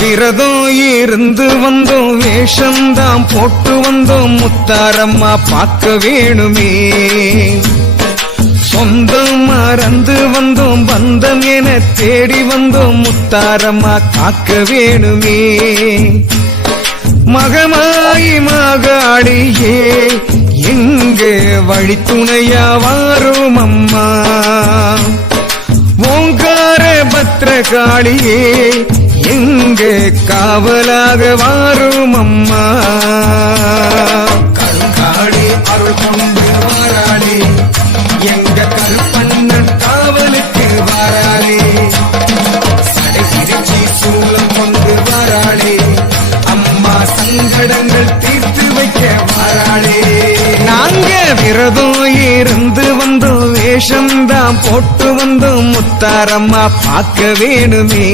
விரதம் இருந்து வந்தோம், வேஷம்தான் போட்டு வந்தோம், முத்தாரம்மா பார்க்க வேணுமே. சொந்தம் மறந்து வந்தோம், பந்தம் என தேடி வந்தோம், முத்தாரம்மா காக்க வேணுமே. மகமாயி மகாளியே எங்க வழித்துணையா வாரும் அம்மா. ஓங்கார பத்ரகாளியே எங்க காவலாக வாரும் அம்மா. கருங்காளி அருள் கொண்டு வாராளே, எங்க கருப்பண்ணன் காவலுக்கு வாராளே. சடைபிடிச்சி சூலம் கொண்டு வாராளே, அம்மா சங்கடங்கள் தீர்த்து வைக்க வாராளே. நாங்க விரதம் இருந்து வந்தோம், வேஷம்தான் போட்டு வந்தோம், முத்தாரம்மா பார்க்க வேணுமே.